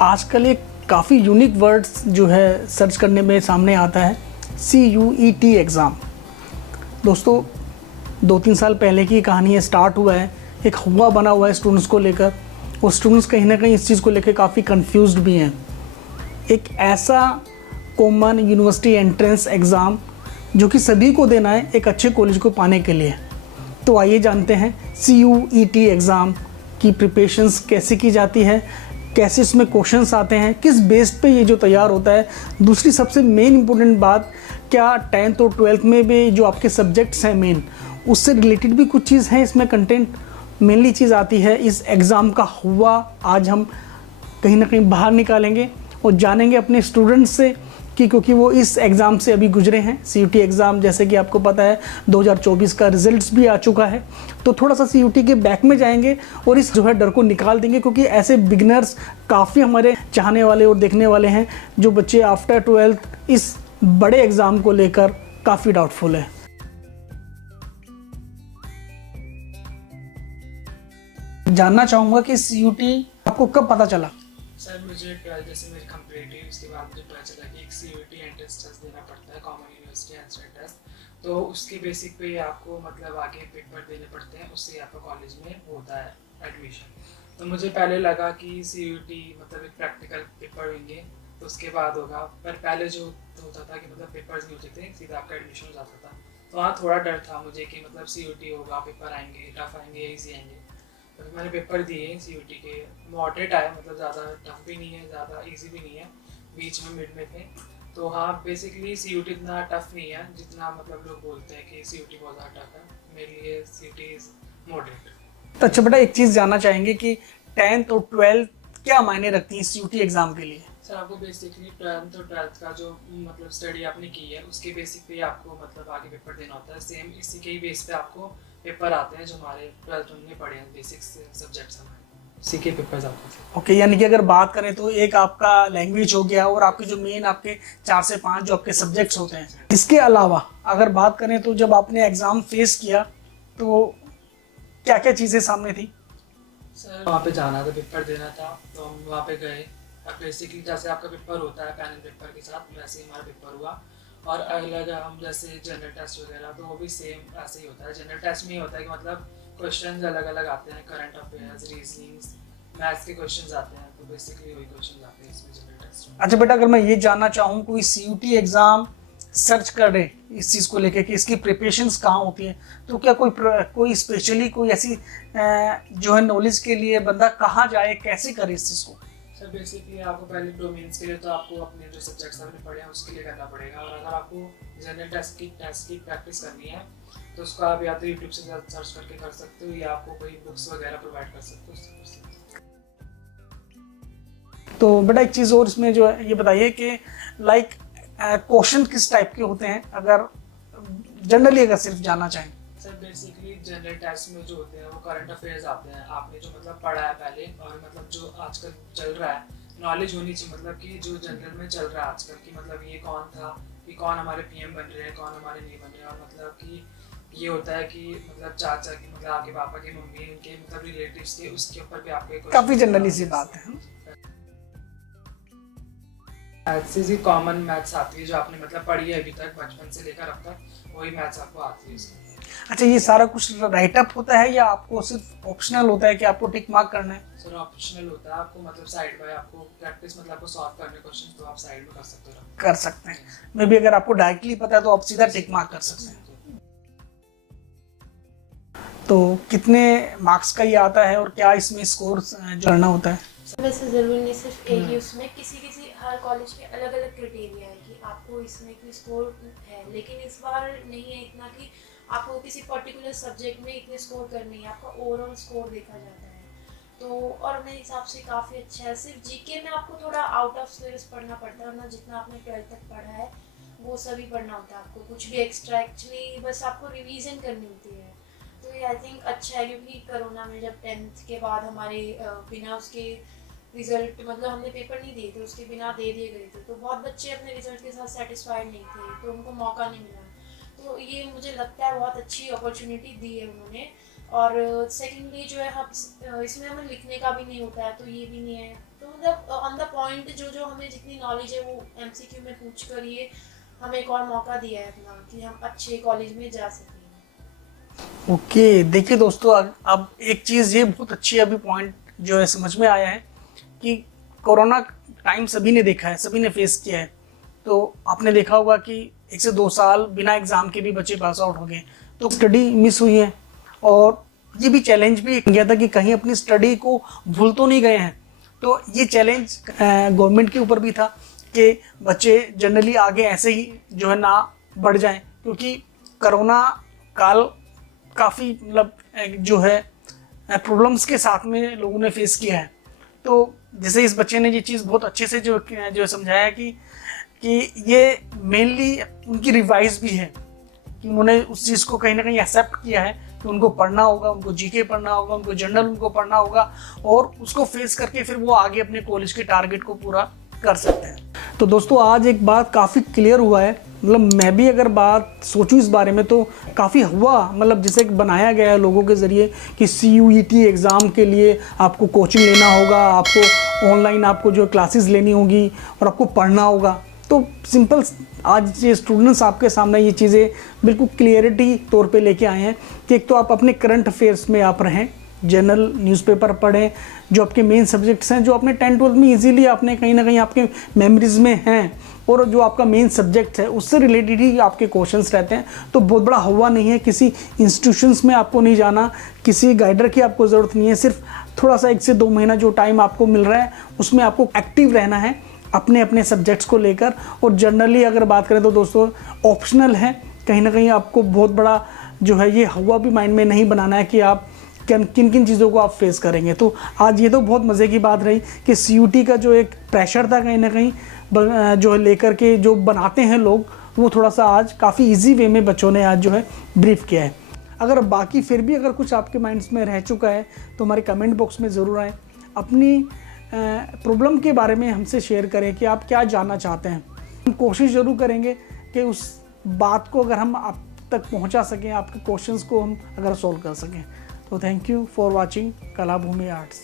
आजकल एक काफ़ी यूनिक वर्ड्स जो है सर्च करने में सामने आता है, CUET एग्ज़ाम। दोस्तों 2-3 साल पहले की कहानी है, स्टार्ट हुआ है, एक हुआ बना हुआ है स्टूडेंट्स को लेकर, और स्टूडेंट्स कहीं ना कहीं इस चीज़ को लेकर काफ़ी कंफ्यूज्ड भी हैं। एक ऐसा कॉमन यूनिवर्सिटी एंट्रेंस एग्ज़ाम जो कि सभी को देना है एक अच्छे कॉलेज को पाने के लिए। तो आइए जानते हैं CUET एग्ज़ाम की प्रिपरेशंस कैसे की जाती है, कैसे इसमें क्वेश्चंस आते हैं, किस बेस्ड पे ये जो तैयार होता है। दूसरी सबसे मेन इंपॉर्टेंट बात, क्या 10th और 12th में भी जो आपके सब्जेक्ट्स हैं मेन, उससे रिलेटेड भी कुछ चीज़ है इसमें कंटेंट। मेनली चीज़ आती है इस एग्ज़ाम का हुआ आज हम कहीं ना कहीं बाहर निकालेंगे और जानेंगे अपने स्टूडेंट्स से कि क्योंकि वो इस एग्ज़ाम से अभी गुजरे हैं। CUET एग्ज़ाम जैसे कि आपको पता है 2024 का रिज़ल्ट्स भी आ चुका है, तो थोड़ा सा CUET के बैक में जाएंगे और इस जो है डर को निकाल देंगे, क्योंकि ऐसे बिगनर्स काफ़ी हमारे चाहने वाले और देखने वाले हैं जो बच्चे आफ्टर 12th इस बड़े एग्ज़ाम को लेकर काफ़ी डाउटफुल है। जानना चाहूँगा कि CUET आपको कब पता चला? सर मुझे 12 जैसे मेरी कंप्लीट हुई उसके बाद मुझे पता चला कि एक CUET एंट्रेंस टेस्ट देना पड़ता है, कॉमन यूनिवर्सिटी एंट्रेंस टेस्ट। तो उसके बेसिक पे आपको मतलब आगे पेपर देने पड़ते हैं, उससे आपका कॉलेज में होता है एडमिशन। तो मुझे पहले लगा कि CUET मतलब एक प्रैक्टिकल पेपर होंगे तो उसके बाद होगा, पर पहले जो होता था कि मतलब पेपर्स नहीं होते थे, सीधा आपका एडमिशन हो जाता था। तो वहाँ थोड़ा डर था मुझे कि मतलब CUET होगा, पेपर आएंगे, टफ आएंगे, ईजी आएंगे। तो मैंने पेपर दिए CUET के, मॉडरेट आया, मतलब ज़्यादा टफ भी नहीं है, ज़्यादा इजी भी नहीं है, बीच में मिड में थे। तो हाँ, बेसिकली CUET इतना टफ नहीं है जितना मतलब लोग बोलते हैं कि CUET बहुत ज़्यादा टफ है। मेरे लिए CUET इज़ मॉडरेट। तो अच्छा बेटा, एक चीज़ जानना चाहेंगे कि 10th और 12th क्या मायने रखती है CUET एग्ज़ाम के लिए? सर आपको बेसिकली 10th और 12th का जो मतलब स्टडी आपने की है उसके बेसिक पे आपको मतलब आगे पेपर देना होता है। सेम इसी के ही बेस पे आपको पेपर आते हैं जो हमारे 12th में पढ़े हैं, बेसिक सब्जेक्ट्स हमारे इसी के पेपर्स आते हैं। ओके, यानी कि अगर बात करें तो एक आपका लैंग्वेज हो गया और आपके जो मेन आपके 4 से 5 जो आपके सब्जेक्ट्स होते हैं। इसके अलावा अगर बात करें तो जब आपने एग्ज़ाम फेस किया तो क्या क्या चीज़ें सामने थी? सर वहाँ पे जाना था, पेपर देना था, तो हम वहाँ पे गए। अब बेसिकली जैसे आपका पेपर होता है पैनल पेपर के साथ, वैसे ही हमारा पेपर हुआ। और अलग हम जैसे जनरल टेस्ट वगैरह, तो वो भी सेम ऐसे ही होता है। जनरल टेस्ट में ही होता है कि मतलब क्वेश्चंस अलग अलग आते हैं, करंट अफेयर्स, रीजनिंग्स, मैथ्स के क्वेश्चंस आते हैं, तो बेसिकली वही क्वेश्चंस आते हैं इसमें जनरल टेस्ट में। अच्छा बेटा, अगर मैं ये जानना चाहूँ कोई CUET एग्ज़ाम सर्च कर रहे इस चीज़ को लेकर कि इसकी प्रिपरेशंस कहाँ होती है, तो क्या कोई स्पेशली कोई ऐसी जो है नॉलेज के लिए बंदा कहाँ जाए, कैसे करे इस चीज़ को? सर बेसिकली आपको पहले डोमेन्स के लिए तो आपको अपने जो सब्जेक्ट्स आपने पढ़े हैं उसके लिए करना पड़ेगा। और अगर आपको जनरल टेस्ट की प्रैक्टिस करनी है तो उसको आप या तो यूट्यूब से सर्च करके कर सकते हो, या आपको कोई बुक्स वगैरह प्रोवाइड कर सकते हो, उससे कर सकते हो। तो बेटा एक चीज़ और इसमें जो है ये बताइए कि लाइक क्वेश्चन किस टाइप के होते हैं, अगर जनरली अगर सिर्फ जानना चाहें। सर बेसिकली जनरल टेस्ट में जो होते हैं वो करंट अफेयर्स आते हैं, आपने जो मतलब पढ़ा है पहले, और मतलब जो आजकल चल रहा है नॉलेज होनी चाहिए, मतलब कि जो जनरल में चल रहा है आजकल की, मतलब ये कौन था, कि कौन हमारे PM बन रहे हैं, कौन हमारे नहीं बन रहे हैं। और मतलब कि ये होता है कि मतलब चाचा की, मतलब आपके पापा की मम्मी, इनके मतलब रिलेटिव्स के, उसके ऊपर भी आपको काफ़ी जनरली सी बात है। मैथ्स से कॉमन मैथ्स आती है जो आपने मतलब पढ़ी है अभी तक, बचपन से लेकर अब तक वही मैथ्स आपको आती है इसमें। अच्छा, ये सारा कुछ राइट अप होता है या आपको सिर्फ ऑप्शनल होता है कि आपको टिक मार्क करना है? सर ऑप्शनल होता है, आपको मतलब साइड बाय आपको प्रैक्टिस, मतलब आपको सॉल्व करने क्वेश्चन तो आप साइड में कर सकते हो। कर सकते हैं, मे बी अगर आपको डायरेक्टली पता है तो आप सीधा टिक मार्क कर सकते हैं। तो कितने मार्क्स का ये आता है और क्या इसमें स्कोर जो करना होता है? वैसे ज़रूरी नहीं सिर्फ एक ही, उसमें किसी हर कॉलेज के अलग अलग क्राइटेरिया है कि आपको इसमें कोई स्कोर है, लेकिन इस बार नहीं है इतना कि आपको किसी पर्टिकुलर सब्जेक्ट में इतने स्कोर करने हैं, आपका ओवरऑल स्कोर देखा जाता है। तो और मेरे हिसाब से काफ़ी अच्छा है। सिर्फ GK में आपको थोड़ा आउट ऑफ सिलेबस पढ़ना पड़ता है, वरना जितना आपने 12th तक पढ़ा है वो सभी पढ़ना होता है, आपको कुछ भी एक्स्ट्रा एक्चुअली बस आपको रिवीजन करनी होती है। तो ये आई थिंक अच्छा है, क्योंकि कोरोना में जब 10th के बाद हमारे बिना उसके रिजल्ट, मतलब हमने पेपर नहीं दिए थे, उसके बिना दे दिए गए थे, तो बहुत बच्चे अपने रिजल्ट के साथ सेटिस्फाइड नहीं थे, तो उनको मौका नहीं मिला। तो ये मुझे लगता है बहुत अच्छी अपॉर्चुनिटी दी है उन्होंने। और सेकेंडली जो है हम इसमें हमें लिखने का भी नहीं होता है, तो ये भी नहीं है, तो मतलब ऑन द पॉइंट जो हमें जितनी नॉलेज है वो MCQ में पूछ कर ये हमें एक और मौका दिया है अपना कि हम अच्छे कॉलेज में जा सकें। ओके, देखिए दोस्तों, अब एक चीज़ ये बहुत अच्छी अभी पॉइंट जो है समझ में आया है कि कोरोना टाइम सभी ने देखा है, सभी ने फेस किया है। तो आपने देखा होगा कि 1 से 2 साल बिना एग्ज़ाम के भी बच्चे पास आउट हो गए, तो स्टडी मिस हुई है। और ये भी चैलेंज भी गया था कि कहीं अपनी स्टडी को भूल तो नहीं गए हैं। तो ये चैलेंज गवर्नमेंट के ऊपर भी था कि बच्चे जनरली आगे ऐसे ही जो है ना बढ़ जाएं, क्योंकि कोरोना काल काफ़ी मतलब जो है प्रॉब्लम्स के साथ में लोगों ने फेस किया है। तो जैसे इस बच्चे ने ये चीज़ बहुत अच्छे से जो समझाया कि ये मेनली उनकी रिवाइज भी है कि उन्होंने उस चीज़ को कहीं ना कहीं एक्सेप्ट किया है कि उनको पढ़ना होगा, उनको जीके पढ़ना होगा, उनको जर्नल उनको पढ़ना होगा और उसको फेस करके फिर वो आगे अपने कॉलेज के टारगेट को पूरा कर सकते हैं। तो दोस्तों, आज एक बात काफ़ी क्लियर हुआ है, मतलब मैं भी अगर बात सोचूं इस बारे में तो काफ़ी हुआ, मतलब जिसे बनाया गया है लोगों के ज़रिए कि CUET एग्ज़ाम के लिए आपको कोचिंग लेना होगा, आपको ऑनलाइन आपको जो क्लासेस लेनी होगी और आपको पढ़ना होगा। तो सिंपल आज ये स्टूडेंट्स आपके सामने ये चीज़ें बिल्कुल क्लियरिटी तौर पे लेके आए हैं कि एक तो आप अपने करंट अफेयर्स में आप रहें, जनरल न्यूज़पेपर पढ़ें, जो आपके मेन सब्जेक्ट्स हैं, जो आपने 10-12 में इजीली आपने कहीं ना कहीं आपके मेमोरीज में हैं और जो आपका मेन सब्जेक्ट है उससे रिलेटेड ही आपके क्वेश्चंस रहते हैं। तो बहुत बड़ा हुआ नहीं है, किसी इंस्टीट्यूशंस में आपको नहीं जाना, किसी गाइडर की आपको ज़रूरत नहीं है। सिर्फ थोड़ा सा 1 से 2 महीना जो टाइम आपको मिल रहा है उसमें आपको एक्टिव रहना है अपने अपने सब्जेक्ट्स को लेकर। और जनरली अगर बात करें तो दोस्तों ऑप्शनल है, कहीं ना कहीं आपको बहुत बड़ा जो है ये हुआ भी माइंड में नहीं बनाना है कि आप किन किन चीज़ों को आप फेस करेंगे। तो आज ये तो बहुत मज़े की बात रही कि CUT का जो एक प्रेशर था कहीं ना कहीं जो है लेकर के जो बनाते हैं लोग, वो थोड़ा सा आज काफ़ी इजी वे में बच्चों ने आज जो है ब्रीफ किया है। अगर बाकी फिर भी अगर कुछ आपके माइंड्स में रह चुका है तो हमारे कमेंट बॉक्स में ज़रूर आएँ, अपनी प्रॉब्लम के बारे में हमसे शेयर करें कि आप क्या जानना चाहते हैं। हम कोशिश ज़रूर करेंगे कि उस बात को अगर हम आप तक पहुंचा सकें, आपके क्वेश्चंस को हम अगर सॉल्व कर सकें। तो थैंक यू फॉर वाचिंग कला भूमि आर्ट्स।